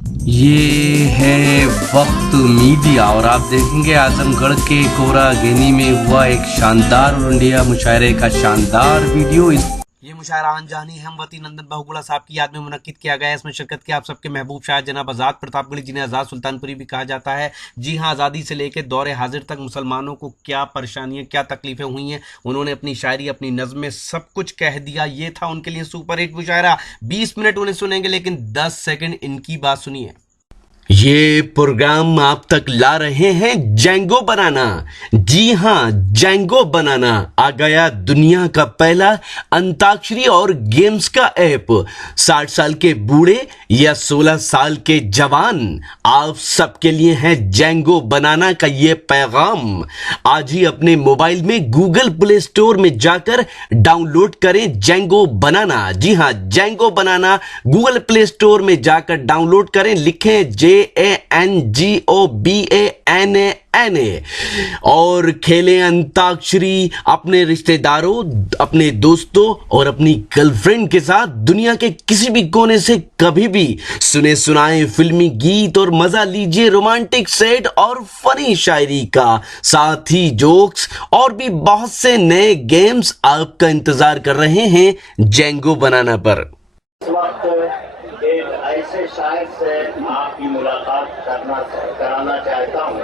ये है वक्त मीडिया और आप देखेंगे आजमगढ़ के कोरागेनी में हुआ एक शानदार और इंडिया मुशायरे का शानदार वीडियो। ये मुशायरा अनजानी हमवती नंदन बहुगुणा साहब की याद में मुनक्किद किया गया। इसमें शिरकत की आप सबके महबूब शायद जनाब आज़ाद प्रतापगढ़ी, जिन्हें आज़ाद सुल्तानपुरी भी कहा जाता है। जी हाँ, आज़ादी से लेकर दौरे हाजिर तक मुसलमानों को क्या परेशानियां, क्या तकलीफें हुई हैं, उन्होंने अपनी शायरी, अपनी नज़में सब कुछ कह दिया। ये था उनके लिए सुपर हिट मुशायरा। 20 मिनट उन्हें सुनेंगे, लेकिन 10 सेकंड इनकी बात सुनिए। ये प्रोग्राम आप तक ला रहे हैं जेंगो बनाना। जी हां, जेंगो बनाना आ गया दुनिया का पहला अंताक्षरी और गेम्स का ऐप। 60 साल के बूढ़े या 16 साल के जवान, आप सबके लिए है जेंगो बनाना का ये पैगाम। आज ही अपने मोबाइल में गूगल प्ले स्टोर में जाकर डाउनलोड करें जेंगो बनाना। जी हां, जेंगो बनाना गूगल प्ले स्टोर में जाकर डाउनलोड करें। लिखें JANGOBANANA और खेलें अंताक्षरी अपने रिश्तेदारों, अपने दोस्तों और अपनी गर्लफ्रेंड के साथ दुनिया के किसी भी कोने से कभी भी। सुने सुनाए फिल्मी गीत और मजा लीजिए रोमांटिक सेट और फनी शायरी का, साथ ही जोक्स और भी बहुत से नए गेम्स आपका इंतजार कर रहे हैं जेंगो बनाना पर। इस वक्त एक ऐसे शायर से आपकी मुलाकात कराना चाहता हूँ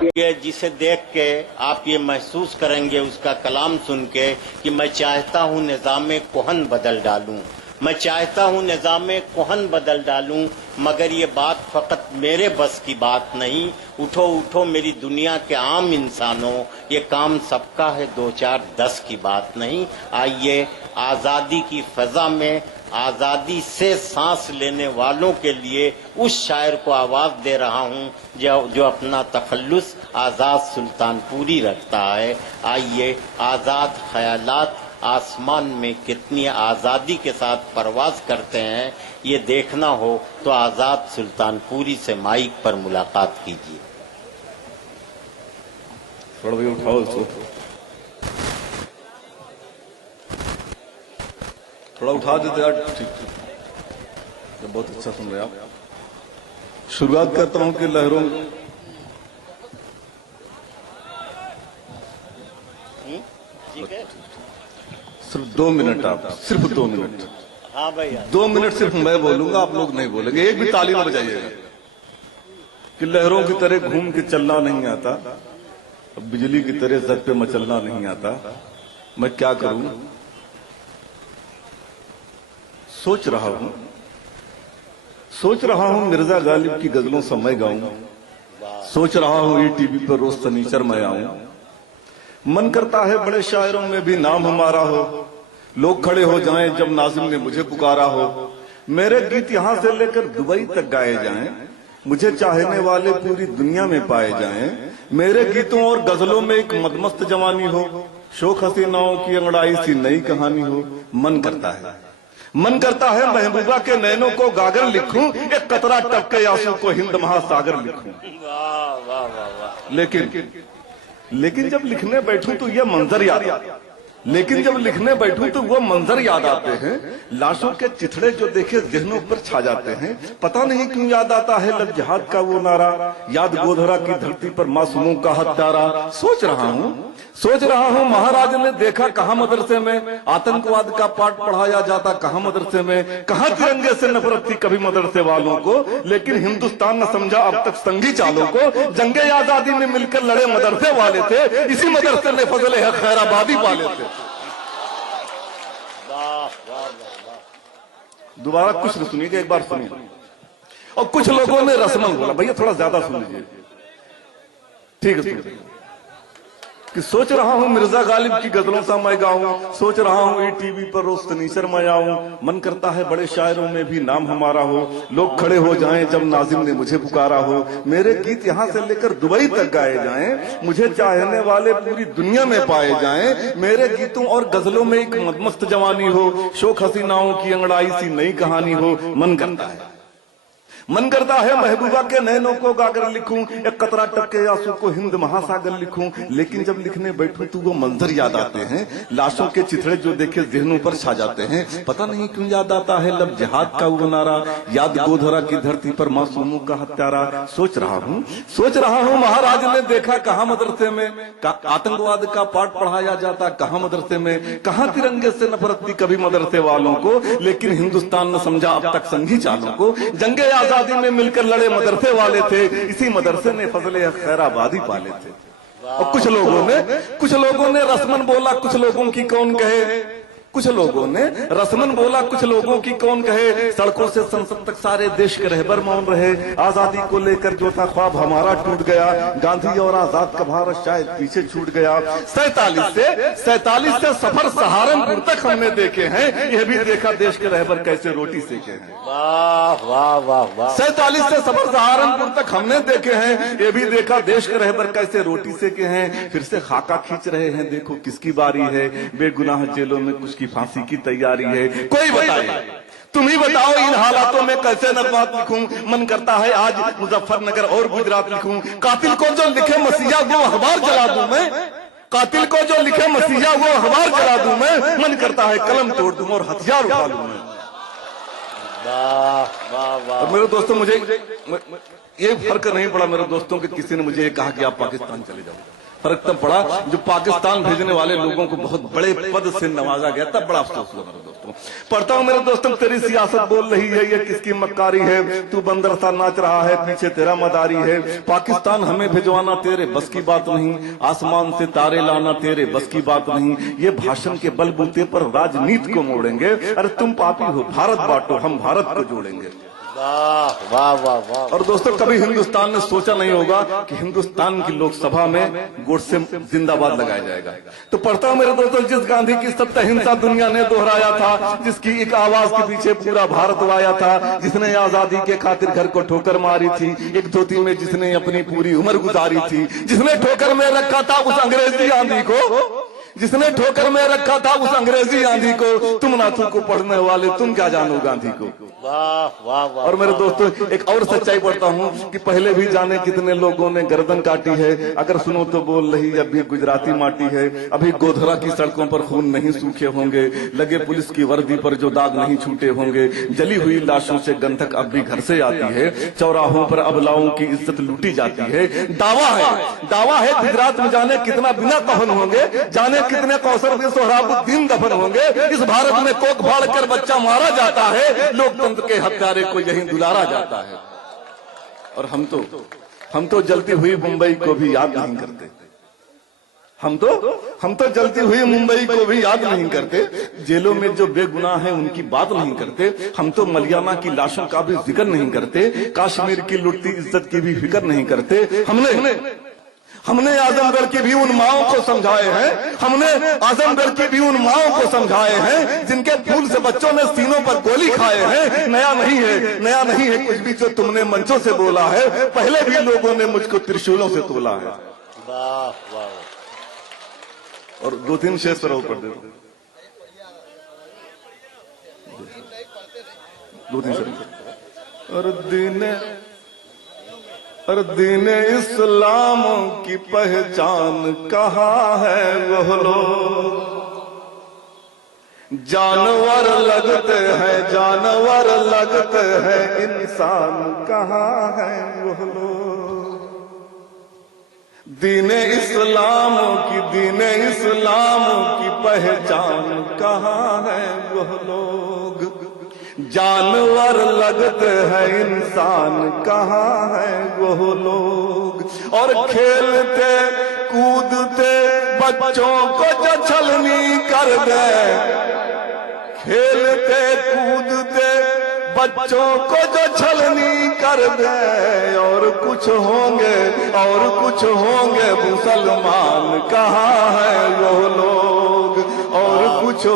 कि जिसे देख के आप ये महसूस करेंगे, उसका कलाम सुन के, कि मैं चाहता हूँ निज़ाम कोहन बदल डालूं, मैं चाहता हूँ निज़ाम कोहन बदल डालूं, मगर ये बात फ़कत मेरे बस की बात नहीं। उठो उठो मेरी दुनिया के आम इंसानों, ये काम सबका है, 2 4 10 की बात नहीं। आइए आज़ादी की फ़ज़ा में आज़ादी से सांस लेने वालों के लिए उस शायर को आवाज़ दे रहा हूँ जो अपना तखल्लुस आज़ाद सुल्तानपुरी रखता है। आइए आज़ाद ख्यालात आसमान में कितनी आज़ादी के साथ परवाज करते हैं, ये देखना हो तो आज़ाद सुल्तानपुरी से माइक पर मुलाकात कीजिए। थोड़ा भी उठाओ उसको, थोड़ा उठा देते यार। ठीक, बहुत अच्छा सुन रहे आप। शुरुआत करता हूं कि लहरों ठीक है, सिर्फ 2 मिनट, आप सिर्फ 2 मिनट। हाँ भैया, 2 मिनट सिर्फ मैं बोलूंगा, आप लोग नहीं बोलेंगे। एक भी ताली ना बजाइएगा। कि लहरों की तरह घूम के चलना नहीं आता, बिजली की तरह सर पे मचलना नहीं आता, मैं क्या करूं सोच रहा हूं मिर्जा गालिब की गजलों से मैं गाऊं, सोच रहा हूं ईटीवी पर रोज शनिचर मैं आऊं। मन करता है बड़े शायरों में भी नाम हमारा हो, लोग खड़े हो जाएं जब नाज़िम ने मुझे पुकारा हो। मेरे गीत यहां से लेकर दुबई तक गाए जाएं, मुझे चाहने वाले पूरी दुनिया में पाए जाएं। मेरे गीतों और गजलों में एक मदमस्त जवानी हो, शोख हसीनाओं की अंगड़ाई सी नई कहानी हो। मन करता है महबूबा के नैनों को गागर लिखूं, एक कतरा टपके आंसू को हिंद महासागर लिखूं। लेकिन जब लिखने बैठूं तो ये मंजर याद आते हैं। लाशों के चिथड़े जो देखे जहनों पर छा जाते हैं। पता नहीं क्यों याद आता है लब जिहाद का वो नारा, याद गोधरा की धरती पर मासूमों का हत्यारा। सोच रहा हूँ महाराज ने देखा कहाँ मदरसे में, आतंकवाद का पाठ पढ़ाया जाता कहाँ मदरसे में, कहाँ तिरंगे से नफरत थी कभी मदरसे वालों को। लेकिन हिंदुस्तान न समझा अब तक संगी चालों को, जंगे आजादी में मिलकर लड़े मदरसे वाले थे, इसी मदरसे ने फजले है खैराबादी पाले थे। दोबारा कुछ सुनिएगा, एक बार सुनिए। और कुछ लोगों ने रसमल बोला, भैया थोड़ा ज्यादा सुन लीजिए, ठीक है। कि सोच रहा हूं मिर्जा गालिब की गजलों सा मैं गाऊं, सोच रहा हूं ईटीवी पर रोज शनिचर मैं आऊं। मन करता है बड़े शायरों में भी नाम हमारा हो, लोग खड़े हो जाएं जब नाज़िम ने मुझे पुकारा हो। मेरे गीत यहां से लेकर दुबई तक गाए जाएं, मुझे चाहने वाले पूरी दुनिया में पाए जाएं। मेरे गीतों और गजलों में एक मदमस्त जवानी हो, शोख हसीनाओं की अंगड़ाई सी नई कहानी हो। मन करता है महबूबा के नैनों को गाकर लिखूं, एक कतरा टपके आंसू को हिंद महासागर लिखूं, लेकिन जब लिखने बैठूं तो वो मंजर याद आते हैं, लाशों के चिथड़े जो देखे जहनों पर छा जाते हैं। पता नहीं क्यों याद आता है लब जिहाद का वो नारा, याद गोधरा की धरती पर मासूमों का हत्यारा। सोच रहा हूँ महाराज ने देखा कहाँ मदरसे में आतंकवाद का पाठ पढ़ाया जाता, कहाँ मदरसे में, कहाँ तिरंगे से नफरत थी कभी मदरसे वालों को, लेकिन हिंदुस्तान ने समझा अब तक संघी चालों को। जंगे आजादी में मिलकर लड़े मदरसे वाले थे, इसी मदरसे ने फजले खैराबादी पाले थे। और कुछ लोगों ने रस्मन बोला, कुछ लोगों की कौन कहे, कुछ लोगों ने रस्मन बोला, कुछ लोगों की कौन कहे, सड़कों से संसद तक सारे देश के रहबर मौन रहे। आजादी को लेकर जो था ख्वाब हमारा टूट गया, गांधी और आजाद का भारत शायद पीछे छूट गया। 47 से सफर सहारनपुर तक हमने देखे हैं, यह भी देखा देश के रहबर कैसे रोटी सेके हैं। वाह वाह वाह वाह। 47 से सफर सहारनपुर तक हमने देखे हैं, ये भी देखा देश के रहबर कैसे रोटी सेके हैं। फिर से खाका खींच रहे हैं, देखो किसकी बारी है, बेगुनाह जेलों में कुछ की फांसी की तैयारी है। कोई बताए, तुम ही बताओ इन हालातों में कैसे नगमात लिखूं। मन करता है आज मुजफ्फरनगर और गुजरात लिखूं। कातिल को जो लिखे मसीहा वो अखबार जला दूं मैं, कातिल को जो लिखे मसीहा वो अखबार जला दूं मैं। मन करता है कलम तोड़ दूं और हथियार उठा लूं मैं। वाह वाह वाह। मेरे दोस्तों, मुझे ये फर्क नहीं पड़ा मेरे दोस्तों कि किसी ने मुझे ये कहा कि आप पाकिस्तान चले जाओ। फर्क तब पड़ा जो पाकिस्तान भेजने वाले लोगों को बहुत बड़े पद से नवाजा गया, तब बड़ा अफसोस हुआ मेरे दोस्तों। पढ़ता हूँ मेरे दोस्तों, तेरी सियासत बोल रही है ये किसकी मक्कारी है, तू बंदर सा नाच रहा है पीछे तेरा मदारी है। पाकिस्तान हमें भिजवाना तेरे बस की बात नहीं, आसमान से तारे लाना तेरे बस की बात नहीं। ये भाषण के बलबूते पर राजनीति को मोड़ेंगे, अरे तुम पापी हो भारत बांटो हम भारत को जोड़ेंगे। वाह वाह वाह वाह। और दोस्तों, कभी हिंदुस्तान ने सोचा नहीं होगा कि हिंदुस्तान की लोकसभा में गोडसे जिंदाबाद लगाया जाएगा। तो पढ़ता हूँ मेरे दोस्तों, जिस गांधी की सत्य अहिंसा दुनिया ने दोहराया था, जिसकी एक आवाज के पीछे पूरा भारत आया था, जिसने आजादी के खातिर घर को ठोकर मारी थी, एक धोती में जिसने अपनी पूरी उम्र गुजारी थी, जिसने ठोकर में रखा था उस अंग्रेजी आंधी को, जिसने ठोकर में रखा था उस अंग्रेजी आंधी को। तुम नाथू को पढ़ने वाले तुम क्या जानो गांधी को। वाह वाह वाह। और मेरे दोस्तों, एक और सच्चाई पढ़ता हूँ कि पहले भी जाने कितने लोगों ने गर्दन काटी है, अगर सुनो तो बोल रही अब भी गुजराती माटी है। अभी गोधरा की सड़कों पर खून नहीं सूखे होंगे, लगे पुलिस की वर्दी पर जो दाग नहीं छूटे होंगे, जली हुई लाशों से गंधक अब भी घर से आती है, चौराहों पर अबलाओं की इज्जत लूटी जाती है। दावा है गुजरात में जाने कितना बिना कफन होंगे, जाने कितने कौसर में सोहराबुद्दीन दफन होंगे। इस भारत में कोक फाड़ कर बच्चा मारा जाता है, लोकतंत्र के हत्यारे को यही दुलारा जाता है। और हम तो जलती हुई मुंबई को भी याद नहीं करते, हम तो जलती हुई मुंबई को भी याद नहीं करते, जेलों में जो बेगुनाह हैं उनकी बात नहीं करते, हम तो मलियाना की लाशों का भी जिक्र नहीं करते, कश्मीर की लुटती इज्जत की भी फिक्र नहीं करते। हमने आजमगढ़ की भी उन माओं को समझाए हैं, हमने आजमगढ़ की भी उन माओं को समझाए हैं जिनके फूल से बच्चों ने सीनों पर गोली खाए हैं। नया नहीं है कुछ भी जो तुमने मंचों से बोला है, पहले भी लोगों ने मुझको त्रिशूलों से तोला है। वाह वाह। और 2-3 शेष पर पढ़ दे, 2-3 शेर। और दीन इस्लाम की पहचान कहाँ है वो लोग, जानवर लगते हैं इंसान कहाँ है वो लोग। दीन इस्लाम की पहचान कहाँ है वो लोग, जानवर लगते हैं इंसान कहाँ है वो लोग। और खेलते कूदते बच्चों को जो छलनी कर दे, खेलते कूदते बच्चों को जो छलनी कर दे, और कुछ होंगे मुसलमान कहाँ है वो लोग, और कुछ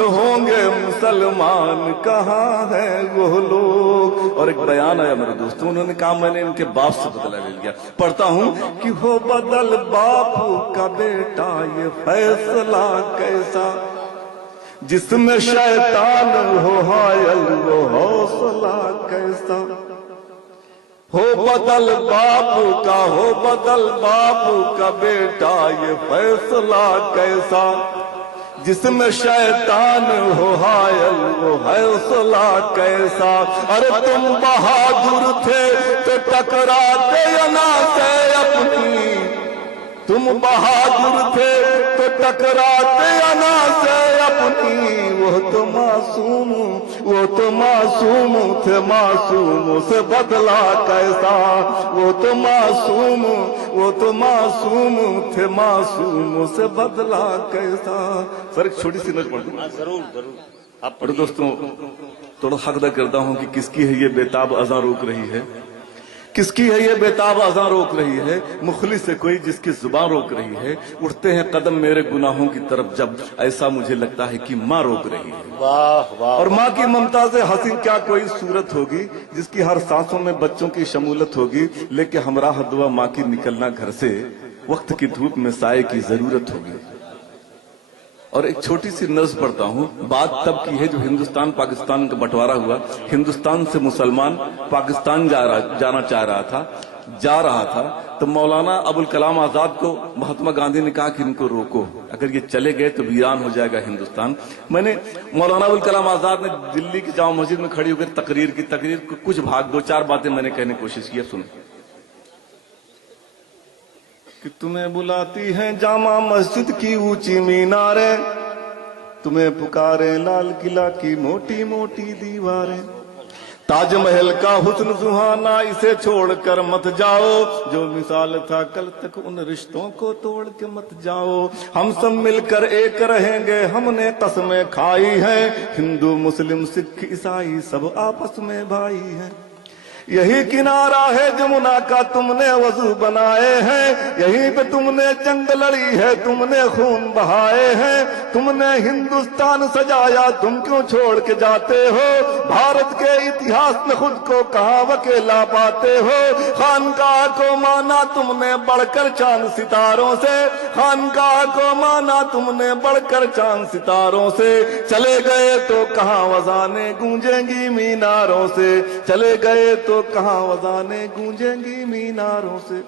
होंगे मुसलमान कहाँ है वो लोग। और एक बयान आया मेरे दोस्तों, उन्होंने कहा मैंने इनके बाप से बदला ले लिया। पढ़ता हूँ कि हो बदल बापू का बेटा ये फैसला कैसा, जिसमें शैतान हो हायल वो हौसला कैसा हो बदल बापू का, हो बदल बापू का बेटा ये फैसला कैसा। जिसमें शैतान हो हायल वो हौसला कैसा। अरे तुम बहादुर थे तो टकराते ना से अपनी, तुम बहादुर थे तो टकराते ना से अपनी। वो तो मासूम थे, मासूम से बदला कैसा। वो तो मासूम थे, मासूम से बदला कैसा। सर एक छोटी सी नज़र पढ़ दूं? जरूर जरूर आप और दोस्तों थोड़ा हक अदा करता हूं कि किसकी है ये बेताब अज़ां रोक रही है, किसकी है ये बेताब अज़ां रोक रही है। मुखलिस है कोई जिसकी जुबान रोक रही है। उठते हैं कदम मेरे गुनाहों की तरफ जब, ऐसा मुझे लगता है कि माँ रोक रही है। वाह वाह। और माँ की ममता से हसीन क्या कोई सूरत होगी जिसकी हर सांसों में बच्चों की शमूलत होगी। लेके हमरा दुआ माँ की निकलना घर से, वक्त की धूप में साए की जरूरत होगी। और एक छोटी सी नज़्म पढ़ता हूँ। बात तब की है जो हिंदुस्तान पाकिस्तान का बंटवारा हुआ। हिंदुस्तान से मुसलमान पाकिस्तान जाना चाह रहा था तो मौलाना अबुल कलाम आजाद को महात्मा गांधी ने कहा कि इनको रोको, अगर ये चले गए तो वीरान हो जाएगा हिंदुस्तान। मैंने मौलाना अबुल कलाम आजाद ने दिल्ली की जामा मस्जिद में खड़ी होकर तकरीर को कुछ भाग 2-4 बातें मैंने कहने की कोशिश की। सुनो कि तुम्हें बुलाती हैं जामा मस्जिद की ऊंची मीनारें, तुम्हें पुकारे लाल किला की मोटी मोटी दीवारें। ताजमहल का हुस्न सुहाना इसे छोड़कर मत जाओ, जो मिसाल था कल तक उन रिश्तों को तोड़ के मत जाओ। हम सब मिलकर एक रहेंगे, हमने कसमें खाई हैं, हिंदू मुस्लिम सिख ईसाई सब आपस में भाई हैं। यही किनारा है जमुना का तुमने वजू बनाए हैं, यहीं पे तुमने जंग लड़ी है, तुमने खून बहाए हैं, तुमने हिंदुस्तान सजाया, तुम क्यों छोड़ के जाते हो। भारत के इतिहास में खुद को कहां अकेला पाते हो। खानकाह को माना तुमने बढ़कर चांद सितारों से, खानकाह को माना तुमने बढ़कर चांद सितारों से। चले गए तो कहां वज़ाने गूंजेंगी मीनारों से, चले गए तो कहां वज़ाने गूंजेंगी मीनारों से।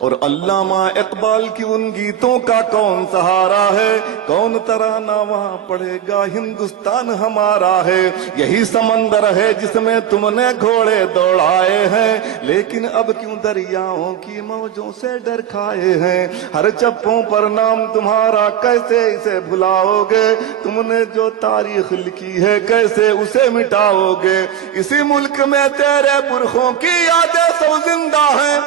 और अल्लामा इकबाल की उन गीतों का कौन सहारा है, कौन तराना वहां पड़ेगा, हिंदुस्तान हमारा है। यही समंदर है जिसमें तुमने घोड़े दौड़ाए हैं, लेकिन अब क्यों दरियाओं की मौजों से डर खाए हैं। हर चप्पों पर नाम तुम्हारा, कैसे इसे भुलाओगे। तुमने जो तारीख लिखी है कैसे उसे मिटाओगे। इसी मुल्क में तेरे पुरखों की यादें सब जिंदा हैं,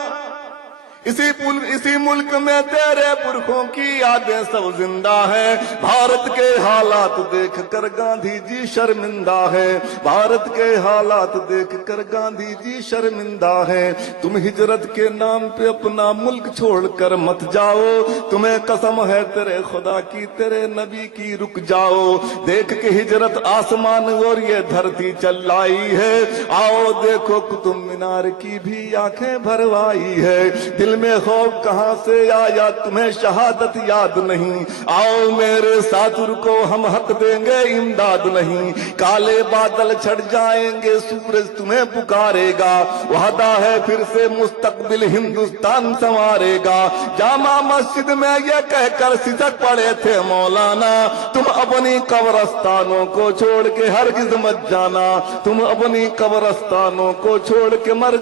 इसी मुल्क में तेरे पुरखों की यादें सब जिंदा है। भारत के हालात देख कर गांधी जी शर्मिंदा है, भारत के हालात देख कर गांधी जी शर्मिंदा है। तुम हिजरत के नाम पे अपना मुल्क छोड़कर मत जाओ, तुम्हें कसम है तेरे खुदा की तेरे नबी की, रुक जाओ। देख के हिजरत आसमान और ये धरती चलाई है, आओ देखो कुतुब मीनार की भी आंखें भरवाई है। दिल में खौफ कहां से आया, तुम्हें शहादत याद नहीं। आओ मेरे साथ रुको, हम हक देंगे इमदाद नहीं। काले बादल छट जाएंगे, सूरज तुम्हें पुकारेगा। वादा है फिर से मुस्तकबिल हिंदुस्तान संवारेगा। जामा मस्जिद में ये कहकर सिसक पड़े थे मौलाना, तुम अपनी कब्रस्तानों को छोड़ के हरगिज मत जाना, तुम अपनी कब्रस्तानों को छोड़ के मर।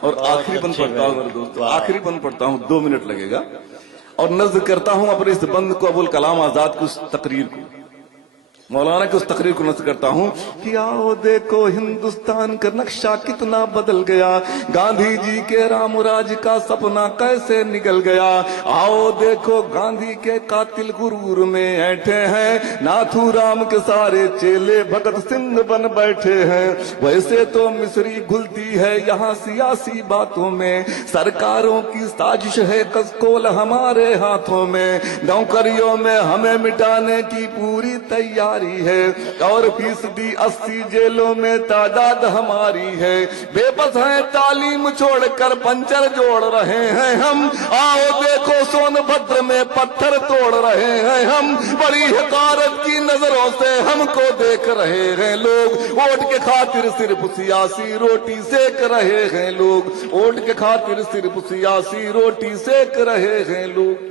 और आखिरी बंद पढ़ता हूँ मेरे दोस्तों, आखिरी बंद पढ़ता हूँ, 2 मिनट लगेगा। और नज़्म करता हूँ अपने इस बंद को अबुल कलाम आजाद की उस तकरीर को, मौलाना की उस तकरीर को नज़्म करता हूँ कि आओ देखो हिंदुस्तान का नक्शा कितना बदल गया, गांधी जी के रामराज का सपना कैसे निकल गया। आओ देखो गांधी के कातिल गुरूर में ऐठे हैं, नाथूराम के सारे चेले भगत सिंह बन बैठे हैं। वैसे तो मिस्री घुलती है यहाँ सियासी बातों में, सरकारों की साजिश है कसकोल हमारे हाथों में। नौकरियों में हमें मिटाने की पूरी तैयारी हमारी है, और 80% जेलों में तादाद हमारी है। बेबस हैं तालीम छोड़कर पंचर जोड़ रहे हैं हम, आओ देखो सोनभद्र में पत्थर तोड़ रहे हैं हम। बड़ी हकारत की नजरों से हमको देख रहे हैं लोग, वोट के खातिर सिर्फ सियासी रोटी सेक रहे हैं लोग, वोट के खातिर सिर्फ सियासी रोटी सेक रहे हैं लोग।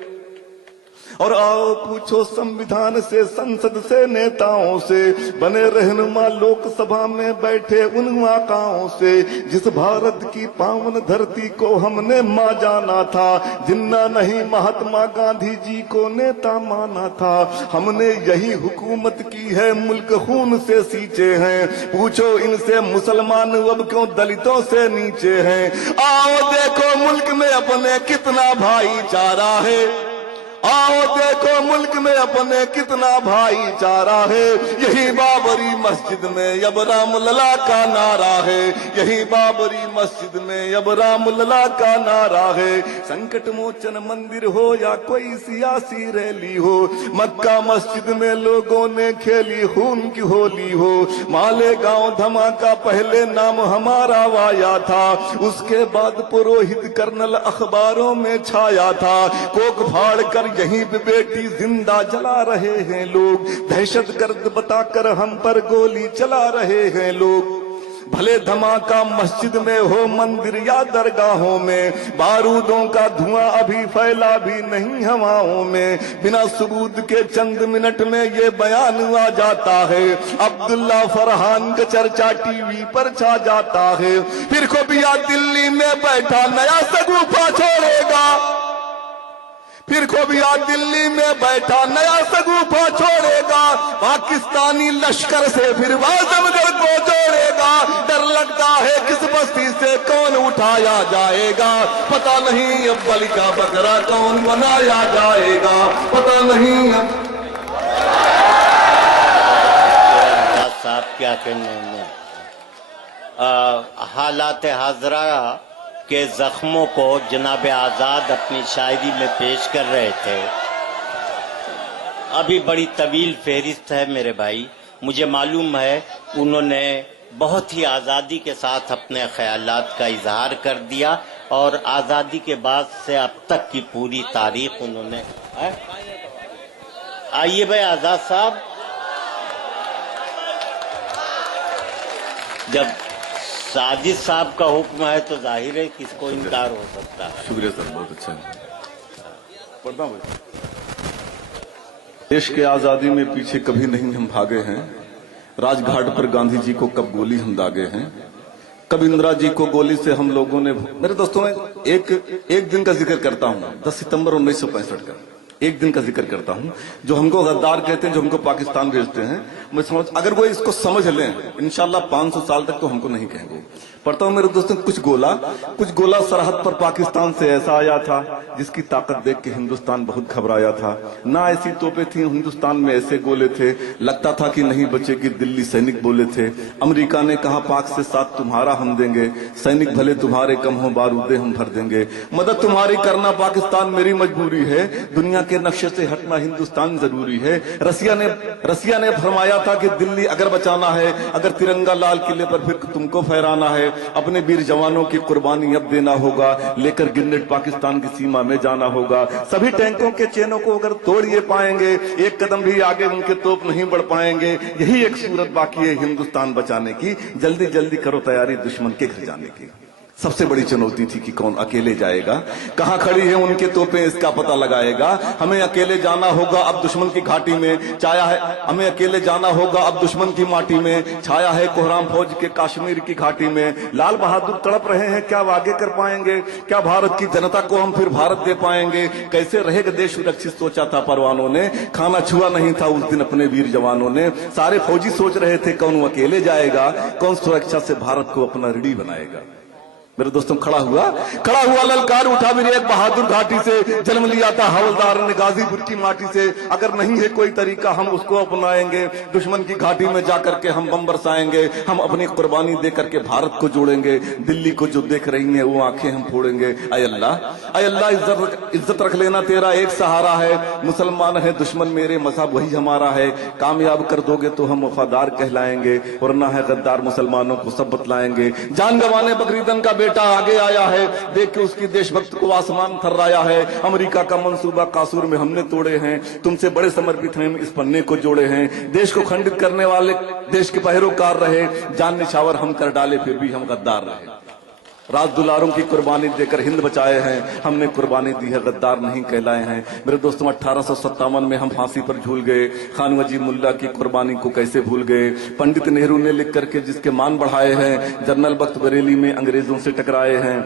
और आओ पूछो संविधान से, संसद से, नेताओं से, बने रहनुमा लोकसभा में बैठे उन आकाओं से, जिस भारत की पावन धरती को हमने मां जाना था, जिन्ना नहीं महात्मा गांधी जी को नेता माना था। हमने यही हुकूमत की है, मुल्क खून से सींचे हैं, पूछो इनसे मुसलमान अब क्यों दलितों से नीचे हैं। आओ देखो मुल्क में अपने कितना भाईचारा है, आओ देखो मुल्क में अपने कितना भाईचारा है। यही बाबरी मस्जिद में अब राम लला का नारा है, यही बाबरी मस्जिद में अब राम लला का नारा है। संकट मोचन मंदिर हो या कोई सियासी रैली हो, मक्का मस्जिद में लोगों ने खेली खून की होली हो। मालेगांव धमाका पहले नाम हमारा वाया था, उसके बाद पुरोहित कर्नल अखबारों में छाया था। कोक फाड़ कर यहीं पे बेटी जिंदा जला रहे हैं लोग, दहशतगर्द बताकर हम पर गोली चला रहे हैं लोग। भले धमाका मस्जिद में हो, मंदिर या दरगाहों में, बारूदों का धुआं अभी फैला भी नहीं हवाओं में। बिना सबूत के चंद मिनट में ये बयान आ जाता है, अब्दुल्ला फरहान का चर्चा टीवी पर छा जाता है। फिर खोबिया दिल्ली में बैठा नया सगुफा छोड़ेगा, फिर खोबिया दिल्ली में बैठा नया सगुफा छोड़ेगा। पाकिस्तानी लश्कर से फिर आजमगढ़ को जोड़ेगा। डर लगता है किस बस्ती से कौन उठाया जाएगा, पता नहीं अब बलि का बकरा कौन बनाया जाएगा, पता नहीं अब। साहब क्या कहने में हालात हाजरा के जख्मों को जनाब आजाद अपनी शायरी में पेश कर रहे थे। अभी बड़ी तवील फहरिस्त है मेरे भाई, मुझे मालूम है उन्होंने बहुत ही आज़ादी के साथ अपने ख्यालात का इजहार कर दिया, और आज़ादी के बाद से अब तक की पूरी तारीख उन्होंने। आइए भाई आजाद साहब, जब साजिद साहब का हुक्म है तो जाहिर है किसको इनकार हो सकता है। शुक्रिया सर, बहुत अच्छा पढ़ता हूँ। देश के आजादी में पीछे कभी नहीं हम भागे हैं, राजघाट पर गांधी जी को कब गोली हम दागे हैं, कब इंदिरा जी को गोली से हम लोगों ने। मेरे दोस्तों में एक दिन का जिक्र करता हूँ, 10 सितंबर 1965 का एक दिन का जिक्र करता हूं, जो हमको गद्दार कहते हैं, जो हमको पाकिस्तान भेजते हैं। मैं समझ, अगर वो इसको समझ लें, इंशाल्लाह 500 साल तक तो हमको नहीं कहेंगे। पढ़ता हूं मेरे दोस्तों, कुछ गोला सरहद पर पाकिस्तान से ऐसा आया था जिसकी ताकत देख के हिंदुस्तान बहुत घबराया था। ना ऐसी तोपें थी हिंदुस्तान में, ऐसे गोले थे, लगता था कि नहीं बचेगी, दिल्ली सैनिक बोले थे। अमेरिका ने कहा पाक से साथ तुम्हारा हम देंगे, सैनिक भले तुम्हारे कम हो, बारूदे हम भर देंगे। मदद तुम्हारी करना पाकिस्तान मेरी मजबूरी है, दुनिया के नक्शे से हटना हिंदुस्तान जरूरी है। रसिया ने फरमाया था कि दिल्ली अगर बचाना है, अगर तिरंगा लाल किले पर फिर तुमको फहराना है, अपने वीर जवानों की कुर्बानी अब देना होगा, लेकर गिरनेट पाकिस्तान की सीमा में जाना होगा। सभी टैंकों के चेनों को अगर तोड़ ये पाएंगे, एक कदम भी आगे उनके तोप नहीं बढ़ पाएंगे। यही एक सूरत बाकी है हिंदुस्तान बचाने की, जल्दी जल्दी करो तैयारी दुश्मन के घर जाने की। सबसे बड़ी चुनौती थी कि कौन अकेले जाएगा, कहां खड़ी है उनके तोपें इसका पता लगाएगा। हमें अकेले जाना होगा अब दुश्मन की घाटी में, छाया है हमें अकेले जाना होगा अब दुश्मन की माटी में, छाया है कोहराम फौज के कश्मीर की घाटी में। लाल बहादुर तड़प रहे हैं, क्या वो आगे कर पाएंगे, क्या भारत की जनता को हम फिर भारत दे पाएंगे, कैसे रहेगा देश सुरक्षित, सोचा था परवानों ने, खाना छुआ नहीं था उस दिन अपने वीर जवानों ने। सारे फौजी सोच रहे थे कौन अकेले जाएगा, कौन सुरक्षा से भारत को अपना ऋणी बनाएगा। मेरे दोस्तों खड़ा हुआ ललकार उठा मेरी एक बहादुर घाटी से, जन्म लिया था हवलदार ने गाजीपुर की माटी से। अगर नहीं है कोई तरीका हम उसको अपनाएंगे, दुश्मन की घाटी में जाकर के हम बम बरसाएंगे, हम अपनी कुर्बानी दे करके भारत को जोड़ेंगे। दिल्ली को जो देख रही है वो आंखें हम फोड़ेंगे। अय अल्लाह इज्जत रख लेना, तेरा एक सहारा है। मुसलमान है दुश्मन मेरे, मज़हब वही हमारा है। कामयाब कर दोगे तो हम वफादार कहलाएंगे, वरना है गद्दार मुसलमानों को सब बतलाएंगे। जान गंवाने बकरीदन का बेटा आगे आया है, देख के उसकी देशभक्त को आसमान थर्राया है। अमेरिका का मंसूबा कासूर में हमने तोड़े हैं, तुमसे बड़े समर्पित हैं, इस पन्ने को जोड़े हैं। देश को खंडित करने वाले देश के पहरोकार रहे, जान निछावर हम कर डाले फिर भी हम गद्दार रहे। राज दुलारों की कुर्बानी देकर हिंद बचाए हैं, हमने कुर्बानी दी है, गद्दार नहीं कहलाए हैं। मेरे दोस्तों 1857 में हम फांसी पर झूल गए, खान वजीर मुल्ला की कुर्बानी को कैसे भूल गए। पंडित नेहरू ने लिख करके जिसके मान बढ़ाए हैं, जनरल बख्त बरेली में अंग्रेजों से टकराए हैं,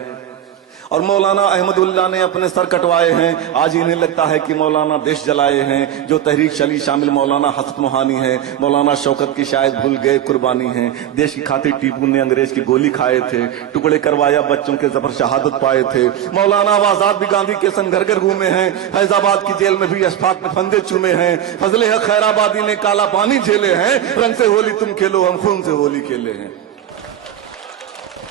और मौलाना अहमदुल्ला ने अपने सर कटवाए हैं। आज इन्हें लगता है कि मौलाना देश जलाए हैं। जो तहरीक चली शामिल मौलाना हसत मोहानी है, मौलाना शौकत की शायद भूल गए कुर्बानी है। देश की खातिर टीपू ने अंग्रेज की गोली खाए थे, टुकड़े करवाया बच्चों के जबर शहादत पाए थे। मौलाना आजाद भी गांधी के संग घर घर घूमे हैं, फैजाबाद की जेल में भी अशफाक में फंदे चूमे हैं। फजले हक खैराबादी ने काला पानी झेले हैं, रंग से होली तुम खेलो हम खून से होली खेले हैं।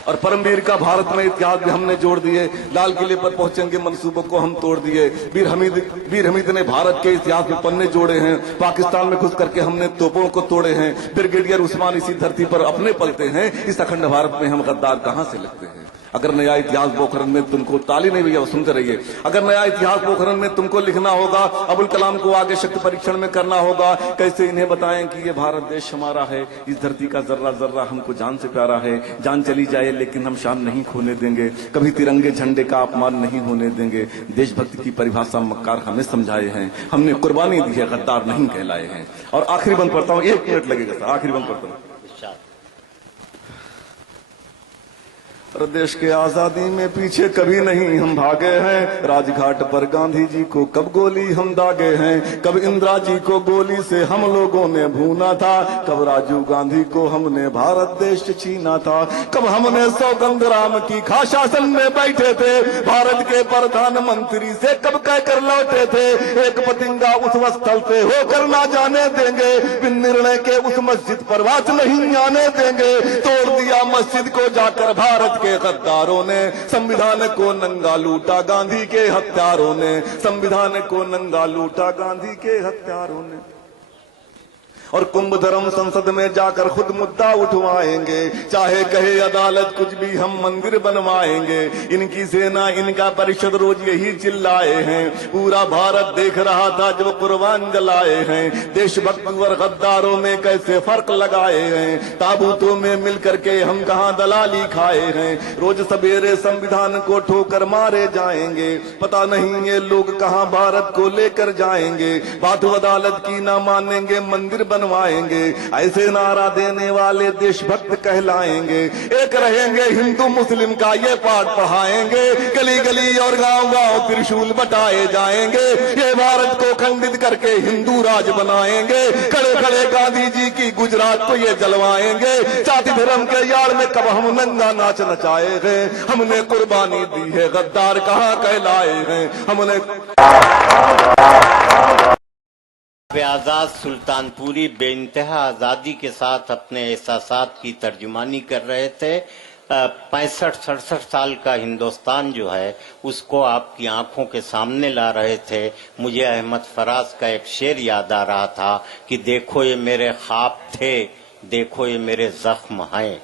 और परमवीर का भारत में इतिहास भी हमने जोड़ दिए, लाल किले पर पहुंचेंगे मंसूबों को हम तोड़ दिए। वीर हमीद ने भारत के इतिहास में पन्ने जोड़े हैं, पाकिस्तान में घुस करके हमने तोपों को तोड़े हैं। ब्रिगेडियर उस्मान इसी धरती पर अपने पलते हैं, इस अखंड भारत में हम गद्दार कहां से लगते हैं। अगर नया इतिहास पोखरन में तुमको, ताली नहीं भैया सुनते रहिए, अगर नया इतिहास पोखरन में तुमको लिखना होगा, अबुल कलाम को आगे शक्ति परीक्षण में करना होगा। कैसे इन्हें बताएं कि ये भारत देश हमारा है, इस धरती का जर्रा जर्रा हमको जान से प्यारा है। जान चली जाए लेकिन हम शान नहीं खोने देंगे, कभी तिरंगे झंडे का अपमान नहीं होने देंगे। देशभक्ति की परिभाषा मक्कार हमें समझाए हैं, हमने कुर्बानी दी है, गद्दार नहीं कहलाए हैं। और आखिरी बंद पढ़ता हूं, 1 मिनट लगेगा सर, आखिरी बंद पढ़ता हूं। देश के आजादी में पीछे कभी नहीं हम भागे हैं, राजघाट पर गांधी जी को कब गोली हम दागे हैं। कब इंदिरा जी को गोली से हम लोगों ने भूना था, कब राजीव गांधी को हमने भारत देश छीना था। कब हमने सौगंध राम की खा शासन में बैठे थे, भारत के प्रधानमंत्री से कब कहकर लौटे थे। एक पतिंगा उस स्थल से होकर ना जाने देंगे, बिन निर्णय के उस मस्जिद पर वाच नहीं आने देंगे। तोड़ दिया मस्जिद को जाकर भारत के गद्दारों ने, संविधान को नंगा लूटा गांधी के हत्यारों ने, संविधान को नंगा लूटा गांधी के हत्यारों ने। और कुंभ धर्म संसद में जाकर खुद मुद्दा उठवाएंगे, चाहे कहे अदालत कुछ भी हम मंदिर बनवाएंगे। इनकी सेना इनका परिषद रोज यही चिल्लाए हैं, पूरा भारत देख रहा था जब कुर्बान जलाए हैं। देशभक्त और गद्दारों में कैसे फर्क लगाए हैं, ताबूतों में मिल करके हम कहां दलाली खाए हैं। रोज सवेरे संविधान को ठोकर मारे जाएंगे, पता नहीं ये लोग कहां भारत को लेकर जाएंगे। बात अदालत की ना मानेंगे, मंदिर बनवाएंगे। ऐसे नारा देने वाले देशभक्त कहलाएंगे। एक रहेंगे हिंदू मुस्लिम का ये पाठ पढ़ाएंगे, गली गली और गांव गांव त्रिशूल बटाए जाएंगे। ये भारत को खंडित करके हिंदू राज बनाएंगे, खड़े खड़े गांधी जी की गुजरात को ये जलवाएंगे। जाति धर्म के यार में कब हम नंगा नाच नचाए हैं, हमने कुर्बानी दी है, गद्दार कहाँ कहलाए हैं। हमने आजाद सुल्तानपुरी बेइंतहा आजादी के साथ अपने एहसासात की तर्जुमानी कर रहे थे। 65-67 साल का हिंदुस्तान जो है उसको आपकी आंखों के सामने ला रहे थे। मुझे अहमद फराज का एक शेर याद आ रहा था कि देखो ये मेरे ख्वाब थे, देखो ये मेरे जख्म हैं।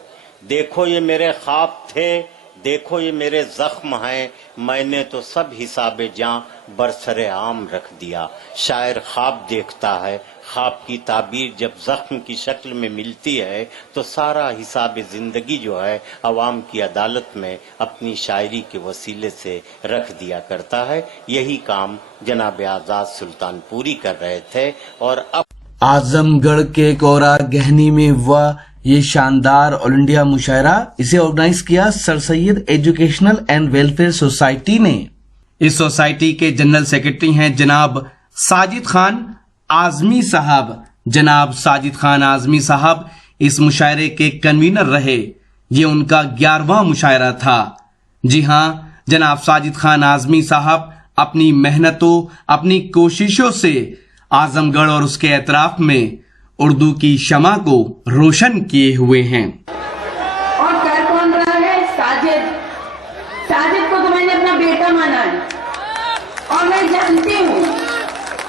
देखो ये मेरे ख्वाब थे, देखो ये मेरे जख्म हैं, मैंने तो सब हिसाबे जां बरसरे आम रख दिया। शायर ख्वाब देखता है, ख्वाब की ताबीर जब जख्म की शक्ल में मिलती है तो सारा हिसाब जिंदगी जो है अवाम की अदालत में अपनी शायरी के वसीले से रख दिया करता है। यही काम जनाब आजाद सुल्तानपुरी कर रहे थे। और अब आजमगढ़ के कोरा गहनी में हुआ ये शानदार ऑल इंडिया मुशायरा, इसे ऑर्गेनाइज किया sir Syed educational and welfare society ने। इस सोसाइटी के जनरल सेक्रेटरी हैं जनाब साजिद खान आजमी साहब। जनाब साजिद खान आजमी साहब इस मुशायरे के कन्वीनर रहे। ये उनका 11वां मुशायरा था। जी हाँ, जनाब साजिद खान आजमी साहब अपनी मेहनतों, अपनी कोशिशों से आजमगढ़ और उसके एतराफ में उर्दू की शमा को रोशन किए हुए हैं। और कर कौन रहा है? साजिद। साजिद को तो मैंने अपना बेटा माना है और मैं जानती हूँ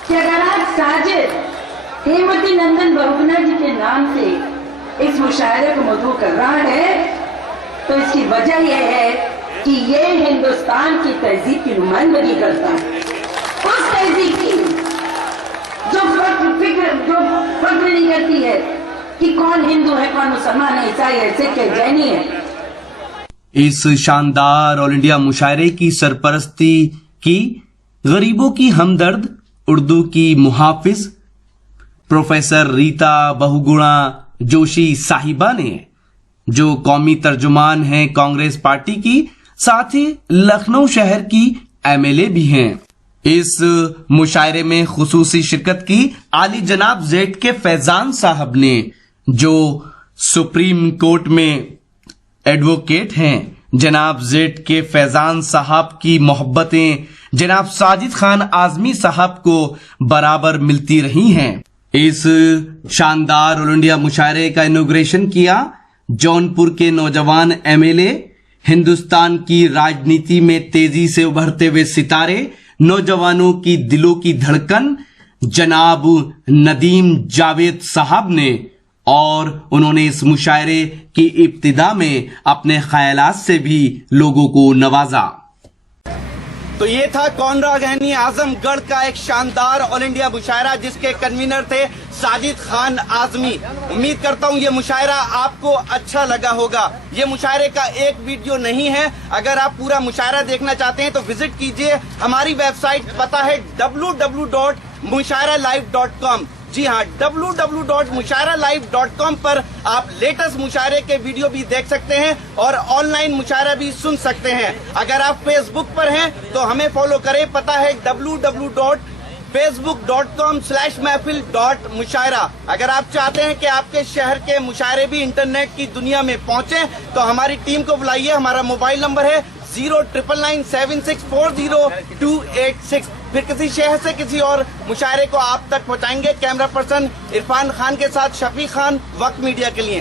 कि अगर आज साजिद हेमवती नंदन बहुगुणा जी के नाम से इस मुशायरे को मधु कर रहा है तो इसकी वजह यह है कि ये हिंदुस्तान की तहजीब की नुमाइंदगी करता है, उस तहजीब की जो फर्क नहीं करती है कि कौन हिंदू है, कौन मुसलमान है, ईसाई है, सिख है, जैनी है। इस शानदार ऑल इंडिया मुशायरे की सरपरस्ती की गरीबों की हमदर्द उर्दू की मुहाफिज प्रोफेसर रीता बहुगुणा जोशी साहिबा ने, जो कौमी तर्जुमान हैं कांग्रेस पार्टी की, साथ ही लखनऊ शहर की एमएलए भी हैं। इस मुशायरे में खुसूसी शिरकत की आली जनाब जेड के फैजान साहब ने, जो सुप्रीम कोर्ट में एडवोकेट हैं। जनाब जेड के फैजान साहब की मोहब्बतें जनाब साजिद खान आजमी साहब को बराबर मिलती रही हैं। इस शानदार ऑल इंडिया मुशायरे का इनॉग्रेशन किया जौनपुर के नौजवान एमएलए, हिंदुस्तान की राजनीति में तेजी से उभरते हुए सितारे, नौजवानों की दिलों की धड़कन जनाब नदीम जावेद साहब ने, और उन्होंने इस मुशायरे की इब्तिदा में अपने ख्यालात से भी लोगों को नवाजा। तो ये था कौनरा गहनी आजमगढ़ का एक शानदार ऑल इंडिया मुशायरा, जिसके कन्वीनर थे साजिद खान आजमी। उम्मीद करता हूँ ये मुशायरा आपको अच्छा लगा होगा। ये मुशायरे का एक वीडियो नहीं है, अगर आप पूरा मुशायरा देखना चाहते हैं तो विजिट कीजिए हमारी वेबसाइट, पता है www.mushairalive.com। जी हाँ, www.mushairalive.com पर आप लेटेस्ट मुशायरे के वीडियो भी देख सकते हैं और ऑनलाइन मुशायरा भी सुन सकते हैं। अगर आप फेसबुक पर हैं तो हमें फॉलो करें, पता है www.facebook.com/महफिल.मुशायरा। अगर आप चाहते हैं कि आपके शहर के मुशायरे भी इंटरनेट की दुनिया में पहुंचे तो हमारी टीम को बुलाइए। हमारा मोबाइल नंबर है 09997640286। फिर किसी शहर से किसी और मुशायरे को आप तक पहुंचाएंगे। कैमरा पर्सन इरफान खान के साथ शफी खान, वक्त मीडिया के लिए।